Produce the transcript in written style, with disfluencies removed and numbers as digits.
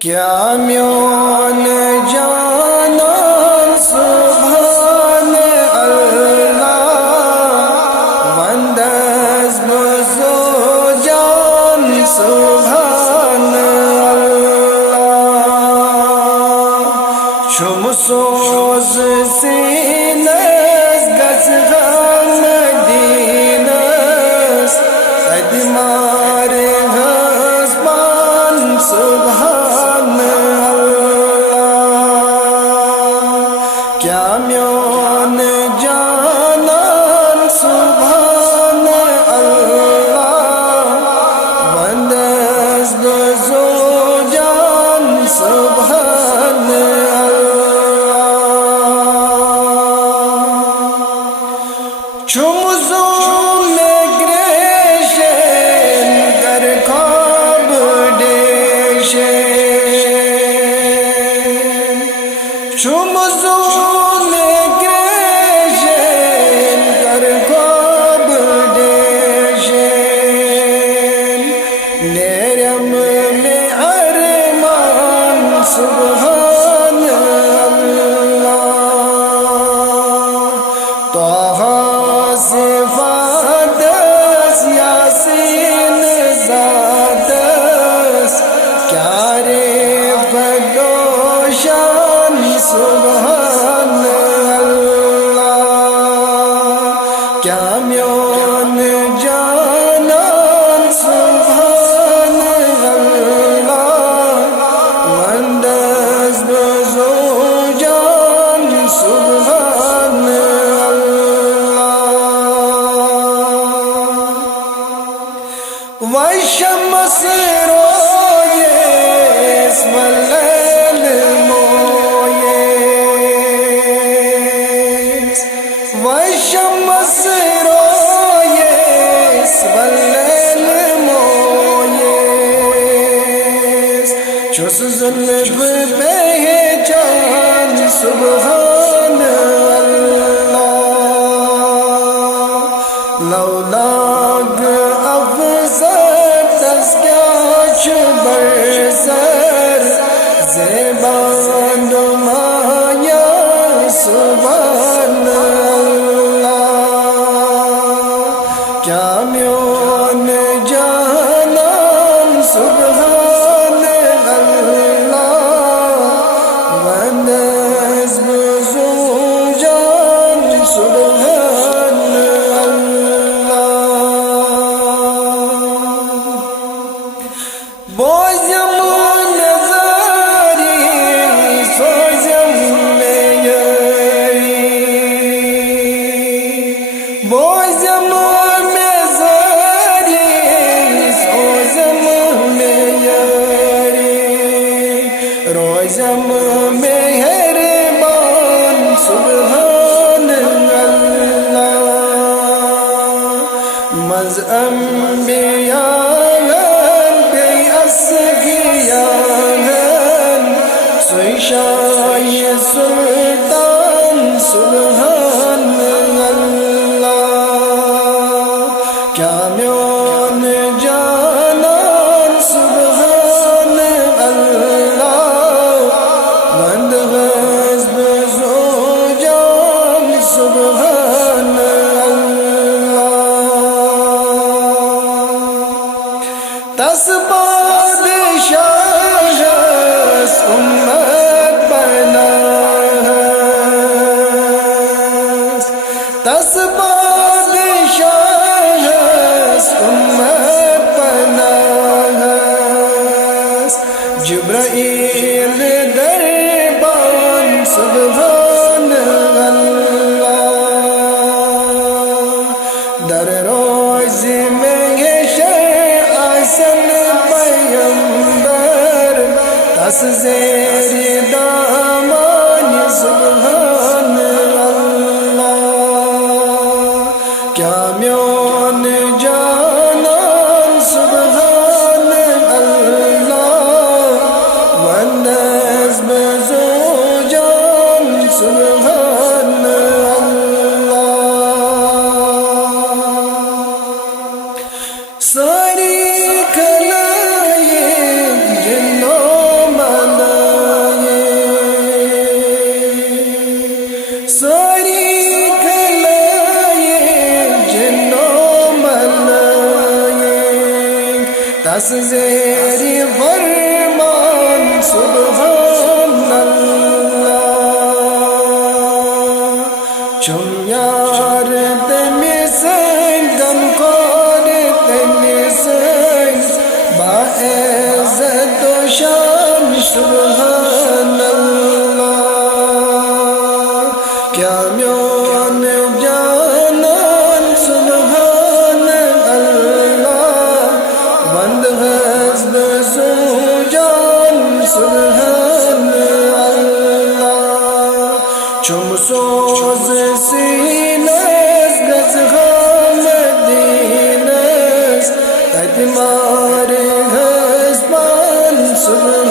کیا میون جانان سبحان اللہ وندز بزو جان سبحان اللہ شم سوز سینس گزغان دینس ادمار غزبان سبحان کیا میون جانان سبحان اللہ وندز بزو جان سبحان اللہ چوزو میں گریشن در خواب دیشن چوزو سبحان اللہ طه صفاتس یاسین ذاتس کیا رے فدوشان سبحان اللہ کیا میون جانان سبحان اللہ وندز بزو جان سبحان اللہ والشمس رویس واللیل مویس والشمس رویس واللیل مویس چوس زلف پہچان سبحان اللہ لولاک افزر تسکیاچ برسر زیبان دمایا سبحان اللہ کیا میون جانان سبحان اللہ وندز بزو جان سبحان اللہ بوزم نظاری سوزم میری بوزم نظاری سوزم میری روزم مہربان سبحان اللہ مز انبیاء بے اصفیاء سوی شاہ سلطان سبحان اللہ کیا میون جانان سبحان اللہ وندز بزو جان سبحان اللہ تس بادشاہس امت بناس تس بادشاہس امت بناس جبرائیل دربان سبحان اللہ در روز میں پیمبر تس زیر دامان سبحان اللہ کیا میون جانان سبحان اللہ وندز بزو جان سبحان ساری کھلائیں جنوں ملائیں دس زیری فرمان سبحان اللہ چم یار تمی سنگ غم خور تمی سنگ با عزت و شان سبحان اللہ کیا میون جانان سبحان اللہ بند حسب سو جان سبحان اللہ چم سوز سینس گز مدینس تجمار حسبان سبحان